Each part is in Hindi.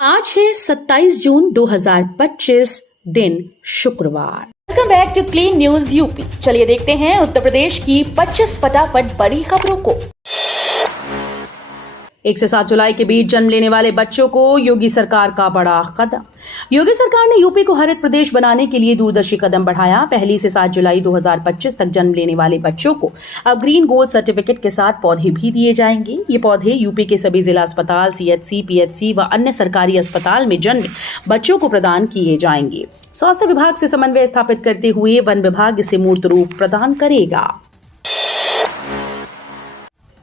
आज है 27 जून 2025 दिन शुक्रवार। Welcome back to Clean News UP. चलिए देखते हैं उत्तर प्रदेश की 25 फटाफट बड़ी खबरों को। 1 से 7 जुलाई के बीच जन्म लेने वाले बच्चों को योगी सरकार का बड़ा कदम। योगी सरकार ने यूपी को हरित प्रदेश बनाने के लिए दूरदर्शी कदम बढ़ाया। 1 से 7 जुलाई 2025 तक जन्म लेने वाले बच्चों को अब ग्रीन गोल्ड सर्टिफिकेट के साथ पौधे भी दिए जाएंगे। ये पौधे यूपी के सभी जिला अस्पताल, सीएचसी, पीएचसी व अन्य सरकारी अस्पताल में जन्मे बच्चों को प्रदान किए जाएंगे। स्वास्थ्य विभाग से समन्वय स्थापित करते हुए वन विभाग इसे मूर्त रूप प्रदान करेगा।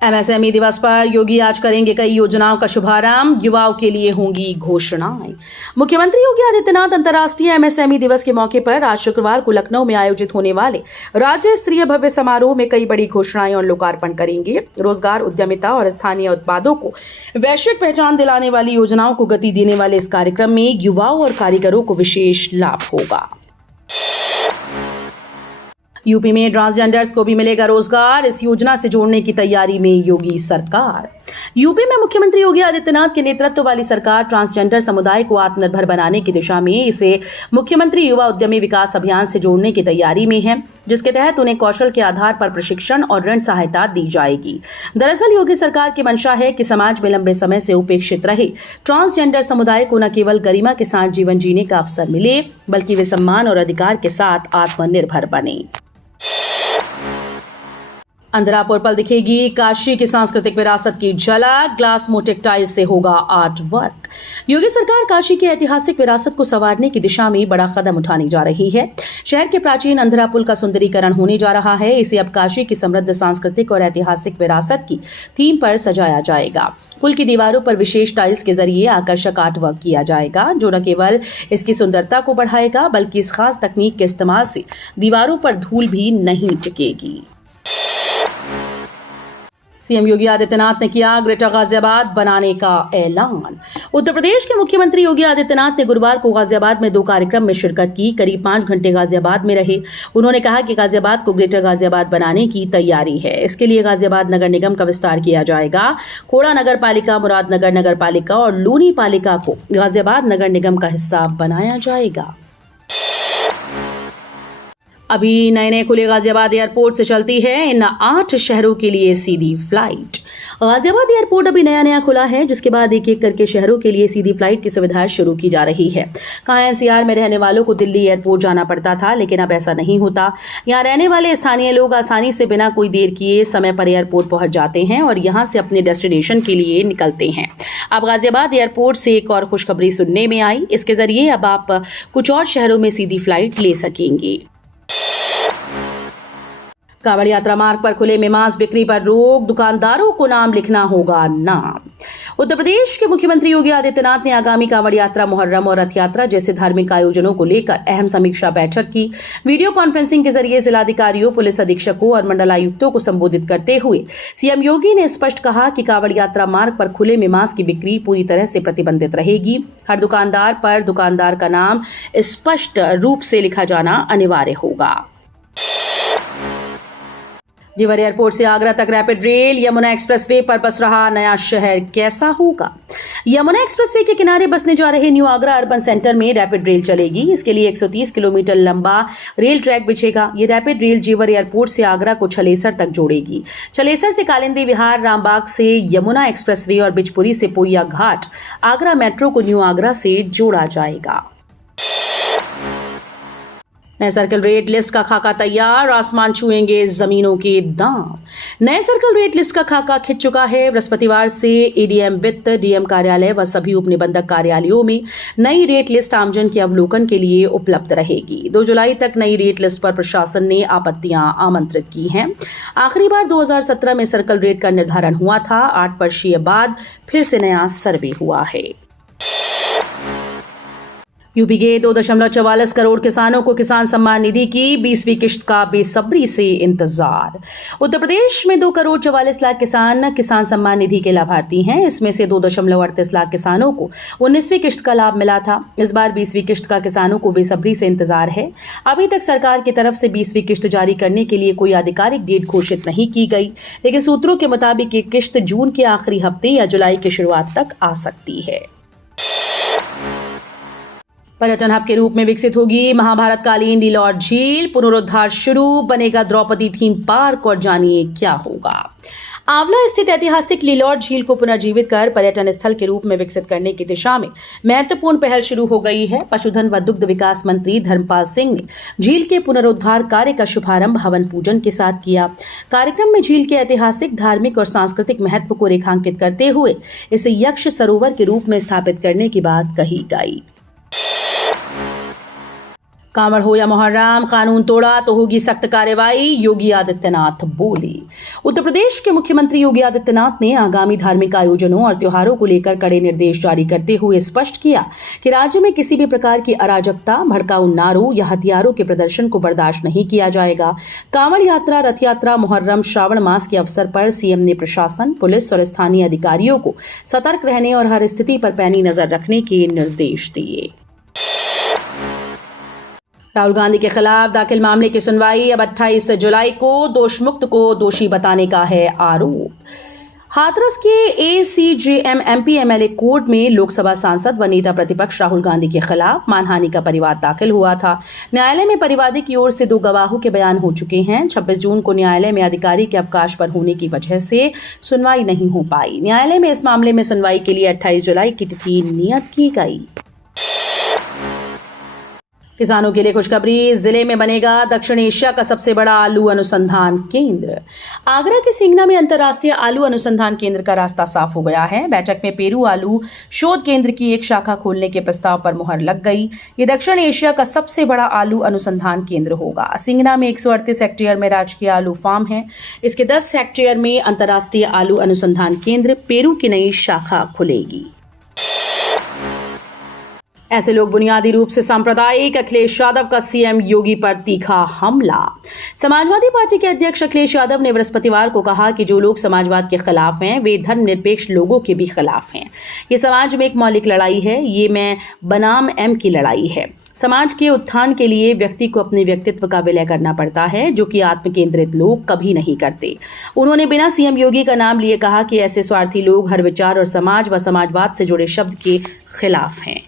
एमएसएमई दिवस पर योगी आज करेंगे कई योजनाओं का शुभारंभ। युवाओं के लिए होंगी घोषणाएं। मुख्यमंत्री योगी आदित्यनाथ अंतर्राष्ट्रीय एमएसएमई दिवस के मौके पर आज शुक्रवार को लखनऊ में आयोजित होने वाले राज्य स्तरीय भव्य समारोह में कई बड़ी घोषणाएं और लोकार्पण करेंगे। रोजगार, उद्यमिता और स्थानीय उत्पादों को वैश्विक पहचान दिलाने वाली योजनाओं को गति देने वाले इस कार्यक्रम में युवाओं और कारीगरों को विशेष लाभ होगा। यूपी में ट्रांसजेंडर्स को भी मिलेगा रोजगार। इस योजना से जोड़ने की तैयारी में योगी सरकार। यूपी में मुख्यमंत्री योगी आदित्यनाथ के नेतृत्व वाली सरकार ट्रांसजेंडर समुदाय को आत्मनिर्भर बनाने की दिशा में इसे मुख्यमंत्री युवा उद्यमी विकास अभियान से जोड़ने की तैयारी में है, जिसके तहत उन्हें कौशल के आधार पर प्रशिक्षण और ऋण सहायता दी जाएगी। दरअसल योगी सरकार की मंशा है कि समाज में लंबे समय से उपेक्षित रहे ट्रांसजेंडर समुदाय को न केवल गरिमा के साथ जीवन जीने का अवसर मिले, बल्कि वे सम्मान और अधिकार के साथ आत्मनिर्भर बने। अंधरापुर पर दिखेगी काशी की सांस्कृतिक विरासत की झलक। ग्लास मोटेक्टाइल से होगा आर्ट वर्क। योगी सरकार काशी की ऐतिहासिक विरासत को संवारने की दिशा में बड़ा कदम उठाने जा रही है। शहर के प्राचीन अंधरा पुल का सुंदरीकरण होने जा रहा है। इसे अब काशी की समृद्ध सांस्कृतिक और ऐतिहासिक विरासत की थीम पर सजाया जाएगा। पुल की दीवारों पर विशेष टाइल्स के जरिए आकर्षक आर्ट वर्क किया जाएगा, जो न केवल इसकी सुंदरता को बढ़ाएगा, बल्कि इस खास तकनीक के इस्तेमाल से दीवारों पर धूल भी नहीं टिकेगी। सीएम योगी आदित्यनाथ ने किया ग्रेटर गाजियाबाद बनाने का ऐलान। उत्तर प्रदेश के मुख्यमंत्री योगी आदित्यनाथ ने गुरुवार को गाजियाबाद में 2 कार्यक्रम में शिरकत की। करीब 5 घंटे गाजियाबाद में रहे। उन्होंने कहा कि गाजियाबाद को ग्रेटर गाजियाबाद बनाने की तैयारी है। इसके लिए गाजियाबाद नगर निगम का विस्तार किया जाएगा। खोड़ा नगर पालिका, मुरादनगर नगर पालिका और लूनी पालिका को गाजियाबाद नगर निगम का हिस्सा बनाया जाएगा। अभी नए खुले गाजियाबाद एयरपोर्ट से चलती है इन 8 शहरों के लिए सीधी फ्लाइट। गाजियाबाद एयरपोर्ट अभी नया खुला है, जिसके बाद एक एक करके शहरों के लिए सीधी फ्लाइट की सुविधा शुरू की जा रही है। कहाँ एनसीआर में रहने वालों को दिल्ली एयरपोर्ट जाना पड़ता था, लेकिन अब ऐसा नहीं होता। यहाँ रहने वाले स्थानीय लोग आसानी से बिना कोई देर किए समय पर एयरपोर्ट पहुंच जाते हैं और यहाँ से अपने डेस्टिनेशन के लिए निकलते हैं। अब गाजियाबाद एयरपोर्ट से एक और खुशखबरी सुनने में आई। इसके जरिए अब आप कुछ और शहरों में सीधी फ्लाइट ले सकेंगे। कांवड़ यात्रा मार्ग पर खुले में मांस बिक्री पर रोक। दुकानदारों को नाम लिखना होगा नाम। उत्तर प्रदेश के मुख्यमंत्री योगी आदित्यनाथ ने आगामी कांवड़ यात्रा, मुहर्रम और रथ यात्रा जैसे धार्मिक आयोजनों को लेकर अहम समीक्षा बैठक की। वीडियो कॉन्फ्रेंसिंग के जरिए जिलाधिकारियों, पुलिस अधीक्षकों और मंडलायुक्तों को संबोधित करते हुए सीएम योगी ने स्पष्ट कहा कि कांवड़ यात्रा मार्ग पर खुले में मांस की बिक्री पूरी तरह से प्रतिबंधित रहेगी। हर दुकानदार पर दुकानदार का नाम स्पष्ट रूप से लिखा जाना अनिवार्य होगा। जेवर एयरपोर्ट से आगरा तक रैपिड रेल। यमुना एक्सप्रेसवे पर बस रहा नया शहर कैसा होगा। यमुना एक्सप्रेसवे के किनारे बसने जा रहे न्यू आगरा अर्बन सेंटर में रैपिड रेल चलेगी। इसके लिए 130 किलोमीटर लंबा रेल ट्रैक बिछेगा। ये रैपिड रेल जेवर एयरपोर्ट से आगरा को छलेसर तक जोड़ेगी। छलेसर से कालिंदी विहार, रामबाग से यमुना एक्सप्रेसवे और बिचपुरी से पोइया घाट आगरा मेट्रो को न्यू आगरा से जोड़ा जाएगा। नए सर्कल रेट लिस्ट का खाका तैयार। आसमान छुएंगे जमीनों के दाम। नए सर्कल रेट लिस्ट का खाका खिंच चुका है। बृहस्पतिवार से एडीएम वित्त, डीएम कार्यालय व सभी उप निबंधक कार्यालयों में नई रेट लिस्ट आमजन के अवलोकन के लिए उपलब्ध रहेगी। 2 जुलाई तक नई रेट लिस्ट पर प्रशासन ने आपत्तियां आमंत्रित की हैं। आखिरी बार 2017 में सर्कल रेट का निर्धारण हुआ था। 8 वर्षीय बाद फिर से नया सर्वे हुआ है। यूपी के 2.44 करोड़ किसानों को किसान सम्मान निधि की 20वीं किश्त का बेसब्री से इंतजार। उत्तर प्रदेश में 2 करोड़ 44 लाख किसान सम्मान निधि के लाभार्थी हैं। इसमें से 2.38 लाख किसानों को 19वीं किश्त का लाभ मिला था। इस बार 20वीं किश्त का किसानों को बेसब्री से इंतजार है। अभी तक सरकार की तरफ से 20वीं किश्त जारी करने के लिए कोई आधिकारिक डेट घोषित नहीं की गई, लेकिन सूत्रों के मुताबिक ये किश्त जून के आखिरी हफ्ते या जुलाई की शुरुआत तक आ सकती है। पर्यटन हब के रूप में विकसित होगी महाभारत कालीन लीलौर झील, पुनरुद्धार शुरू, बनेगा द्रौपदी थीम पार्क और जानिए क्या होगा। आंवला स्थित ऐतिहासिक लीलौर झील को पुनर्जीवित कर पर्यटन स्थल के रूप में विकसित करने की दिशा में महत्वपूर्ण पहल शुरू हो गई है। पशुधन व दुग्ध विकास मंत्री धर्मपाल सिंह ने झील के पुनरुद्धार कार्य का शुभारंभ हवन पूजन के साथ किया। कार्यक्रम में झील के ऐतिहासिक, धार्मिक और सांस्कृतिक महत्व को रेखांकित करते हुए इसे यक्ष सरोवर के रूप में स्थापित करने की बात कही गई। कांवड़ हो या मुहर्रम, कानून तोड़ा तो होगी सख्त कार्रवाई, योगी आदित्यनाथ बोले। उत्तर प्रदेश के मुख्यमंत्री योगी आदित्यनाथ ने आगामी धार्मिक आयोजनों और त्योहारों को लेकर कड़े निर्देश जारी करते हुए स्पष्ट किया कि राज्य में किसी भी प्रकार की अराजकता, भड़काऊ नारों या हथियारों के प्रदर्शन को बर्दाश्त नहीं किया जाएगा। कांवड़ यात्रा, रथ यात्रा, मुहर्रम, श्रावण मास के अवसर पर सीएम ने प्रशासन, पुलिस और स्थानीय अधिकारियों को सतर्क रहने और हर स्थिति पर पैनी नजर रखने के निर्देश दिए। राहुल गांधी के खिलाफ दाखिल मामले की सुनवाई अब 28 जुलाई को। दोषमुक्त को दोषी बताने का है आरोप। हाथरस के ACJM MP MLA कोर्ट में लोकसभा सांसद व नेता प्रतिपक्ष राहुल गांधी के खिलाफ मानहानि का परिवाद दाखिल हुआ था। न्यायालय में परिवादी की ओर से 2 गवाहों के बयान हो चुके हैं। 26 जून को न्यायालय में अधिकारी के अवकाश पर होने की वजह से सुनवाई नहीं हो पाई। न्यायालय में इस मामले में सुनवाई के लिए 28 जुलाई की तिथि नियत की गई। किसानों के लिए खुशखबरी, जिले में बनेगा दक्षिण एशिया का सबसे बड़ा आलू अनुसंधान केंद्र। आगरा के सिंगना में अंतर्राष्ट्रीय आलू अनुसंधान केंद्र का रास्ता साफ हो गया है। बैठक में पेरू आलू शोध केंद्र की एक शाखा खोलने के प्रस्ताव पर मुहर लग गई। ये दक्षिण एशिया का सबसे बड़ा आलू अनुसंधान केंद्र होगा। सिंगना में 138 हेक्टेयर में राजकीय आलू फार्म है। इसके 10 हेक्टेयर में अंतर्राष्ट्रीय आलू अनुसंधान केंद्र पेरू की नई शाखा खुलेगी। ऐसे लोग बुनियादी रूप से सांप्रदायिक, अखिलेश यादव का सीएम योगी पर तीखा हमला। समाजवादी पार्टी के अध्यक्ष अखिलेश यादव ने बृहस्पतिवार को कहा कि जो लोग समाजवाद के खिलाफ हैं वे धर्मनिरपेक्ष लोगों के भी खिलाफ हैं। ये समाज में एक मौलिक लड़ाई है, ये मैं बनाम एम की लड़ाई है। समाज के उत्थान के लिए व्यक्ति को अपने व्यक्तित्व का विलय करना पड़ता है, जो कि आत्मकेंद्रित लोग कभी नहीं करते। उन्होंने बिना सीएम योगी का नाम लिए कहा कि ऐसे स्वार्थी लोग हर विचार और समाज व समाजवाद से जुड़े शब्द के खिलाफ हैं।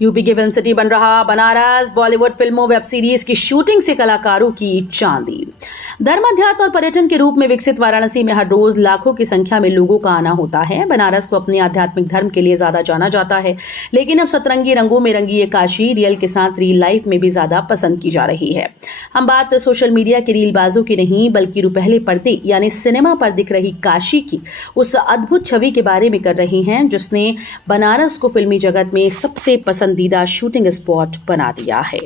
यूपी की फिल्म सिटी बन रहा बनारस। बॉलीवुड फिल्मों, वेब सीरीज की शूटिंग से कलाकारों की चांदी। धर्म, अध्यात्म और पर्यटन के रूप में विकसित वाराणसी में हर रोज लाखों की संख्या में लोगों का आना होता है। बनारस को अपने आध्यात्मिक धर्म के लिए ज्यादा जाना जाता है, लेकिन अब सतरंगी रंगों में रंगी ये काशी रियल के साथ रियल लाइफ में भी ज्यादा पसंद की जा रही है। हम बात सोशल मीडिया के रीलबाजों की नहीं, बल्कि रुपहले पर्दे यानी सिनेमा पर दिख रही काशी की उस अद्भुत छवि के बारे में कर रही हैं, जिसने बनारस को फिल्मी जगत में सबसे पसंदीदा शूटिंग स्पॉट बना दिया है।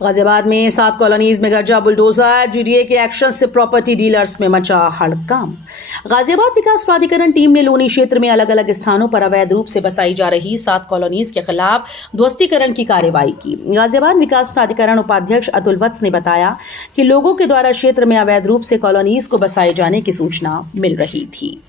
गाजियाबाद में 7 कॉलोनीज में गरजा बुलडोजर। जीडीए के एक्शन से प्रॉपर्टी डीलर्स में मचा हड़कंप। गाजियाबाद विकास प्राधिकरण टीम ने लोनी क्षेत्र में अलग अलग स्थानों पर अवैध रूप से बसाई जा रही 7 कॉलोनीज के खिलाफ ध्वस्तीकरण की कार्रवाई की। गाजियाबाद विकास प्राधिकरण उपाध्यक्ष अतुल वत्स ने बताया कि लोगों के द्वारा क्षेत्र में अवैध रूप से कॉलोनीज को बसाए जाने की सूचना मिल रही थी।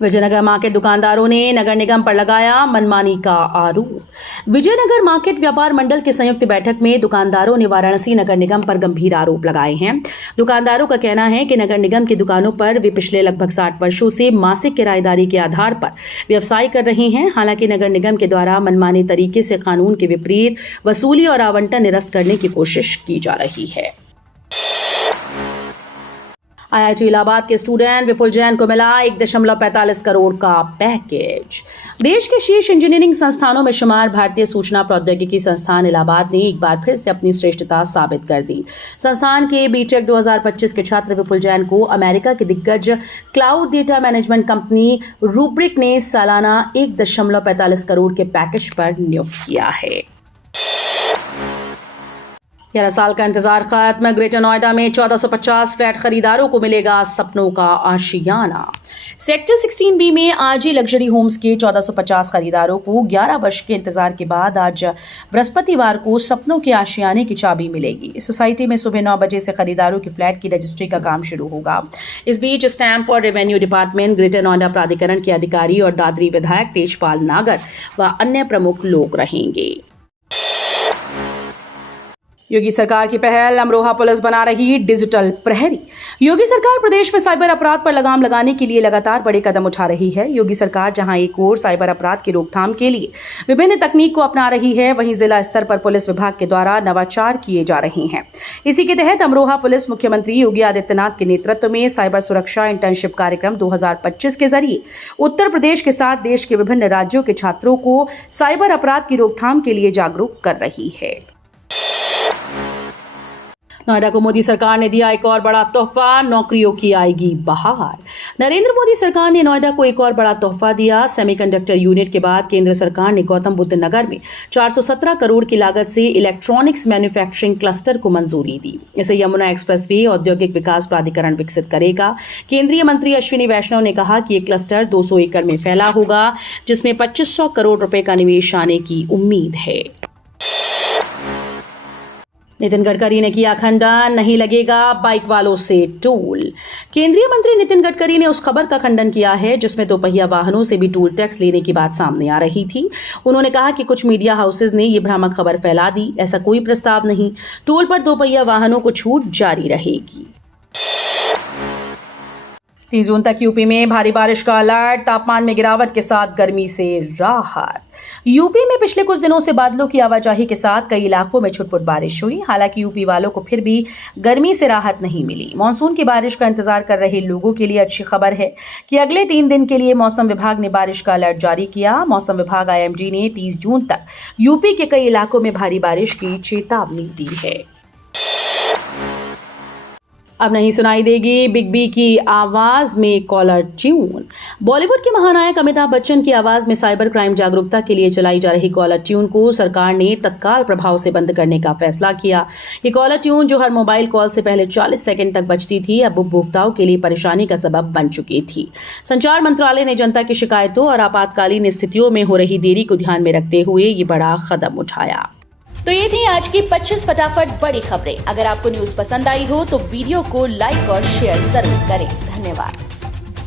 विजयनगर मार्केट दुकानदारों ने नगर निगम पर लगाया मनमानी का आरोप। विजयनगर मार्केट व्यापार मंडल की संयुक्त बैठक में दुकानदारों ने वाराणसी नगर निगम पर गंभीर आरोप लगाए हैं। दुकानदारों का कहना है कि नगर निगम की दुकानों पर वे पिछले लगभग 60 वर्षों से मासिक किराएदारी के आधार पर व्यवसाय कर रहे हैं। हालांकि नगर निगम के द्वारा मनमानी तरीके से कानून के विपरीत वसूली और आवंटन निरस्त करने की कोशिश की जा रही है। IIT इलाहाबाद के स्टूडेंट विपुल जैन को मिला 1.45 करोड़ का पैकेज। देश के शीर्ष इंजीनियरिंग संस्थानों में शुमार भारतीय सूचना प्रौद्योगिकी संस्थान इलाहाबाद ने एक बार फिर से अपनी श्रेष्ठता साबित कर दी। संस्थान के बीटेक 2025 के छात्र विपुल जैन को अमेरिका की दिग्गज cloud data management company rubric ने सालाना 1.45 करोड़ के पैकेज पर नियुक्त किया है। 11 साल का इंतजार खत्म। ग्रेटर नोएडा में 1450 फ्लैट खरीदारों को मिलेगा सपनों का आशियाना। सेक्टर 16B में आरजी लग्जरी होम्स के 1450 खरीदारों को 11 वर्ष के इंतजार के बाद आज बृहस्पतिवार को सपनों के आशियाने की चाबी मिलेगी। इस सोसाइटी में सुबह 9 बजे से खरीदारों की फ्लैट की रजिस्ट्री का काम शुरू होगा। इस बीच स्टैंप और रेवेन्यू डिपार्टमेंट, ग्रेटर नोएडा प्राधिकरण के अधिकारी और दादरी विधायक तेजपाल नागर व अन्य प्रमुख लोग रहेंगे। योगी सरकार की पहल, अमरोहा पुलिस बना रही डिजिटल प्रहरी। योगी सरकार प्रदेश में साइबर अपराध पर लगाम लगाने के लिए लगातार बड़े कदम उठा रही है। योगी सरकार जहां एक ओर साइबर अपराध की रोकथाम के लिए विभिन्न तकनीक को अपना रही है, वहीं जिला स्तर पर पुलिस विभाग के द्वारा नवाचार किए जा रहे हैं। इसी के तहत अमरोहा पुलिस मुख्यमंत्री योगी आदित्यनाथ के नेतृत्व में साइबर सुरक्षा इंटर्नशिप कार्यक्रम 2025 के जरिए उत्तर प्रदेश के साथ देश के विभिन्न राज्यों के छात्रों को साइबर अपराध की रोकथाम के लिए जागरूक कर रही है। नोएडा को मोदी सरकार ने दिया एक और बड़ा तोहफा, नौकरियों की आएगी बहार। नरेंद्र मोदी सरकार ने नोएडा को एक और बड़ा तोहफा दिया। सेमीकंडक्टर यूनिट के बाद केंद्र सरकार ने गौतम बुद्ध नगर में 417 करोड़ की लागत से इलेक्ट्रॉनिक्स मैन्युफैक्चरिंग क्लस्टर को मंजूरी दी। इसे यमुना एक्सप्रेसवे औद्योगिक विकास प्राधिकरण विकसित करेगा। केंद्रीय मंत्री अश्विनी वैष्णव ने कहा कि ये क्लस्टर 200 एकड़ में फैला होगा, जिसमें 2500 करोड़ रुपए का निवेश आने की उम्मीद है। नितिन गडकरी ने किया खंडन, नहीं लगेगा बाइक वालों से टोल। केंद्रीय मंत्री नितिन गडकरी ने उस खबर का खंडन किया है जिसमें दोपहिया वाहनों से भी टोल टैक्स लेने की बात सामने आ रही थी। उन्होंने कहा कि कुछ मीडिया हाउसेज ने ये भ्रामक खबर फैला दी। ऐसा कोई प्रस्ताव नहीं। टोल पर दोपहिया वाहनों को छूट जारी रहेगी। 30 जून तक यूपी में भारी बारिश का अलर्ट, तापमान में गिरावट के साथ गर्मी से राहत। यूपी में पिछले कुछ दिनों से बादलों की आवाजाही के साथ कई इलाकों में छुटपुट बारिश हुई। हालांकि यूपी वालों को फिर भी गर्मी से राहत नहीं मिली। मानसून की बारिश का इंतजार कर रहे लोगों के लिए अच्छी खबर है कि अगले 3 दिन के लिए मौसम विभाग ने बारिश का अलर्ट जारी किया। मौसम विभाग IMD ने 30 जून तक यूपी के कई इलाकों में भारी बारिश की चेतावनी दी है। अब नहीं सुनाई देगी बिग बी की आवाज में कॉलर ट्यून। बॉलीवुड के महानायक अमिताभ बच्चन की आवाज में साइबर क्राइम जागरूकता के लिए चलाई जा रही कॉलर ट्यून को सरकार ने तत्काल प्रभाव से बंद करने का फैसला किया। ये कॉलर ट्यून जो हर मोबाइल कॉल से पहले 40 सेकंड तक बजती थी, अब उपभोक्ताओं के लिए परेशानी का सबब बन चुकी थी। संचार मंत्रालय ने जनता की शिकायतों और आपातकालीन स्थितियों में हो रही देरी को ध्यान में रखते हुए ये बड़ा कदम उठाया। तो ये थी आज की 25 फटाफट बड़ी खबरें। अगर आपको न्यूज पसंद आई हो तो वीडियो को लाइक और शेयर जरूर करें। धन्यवाद।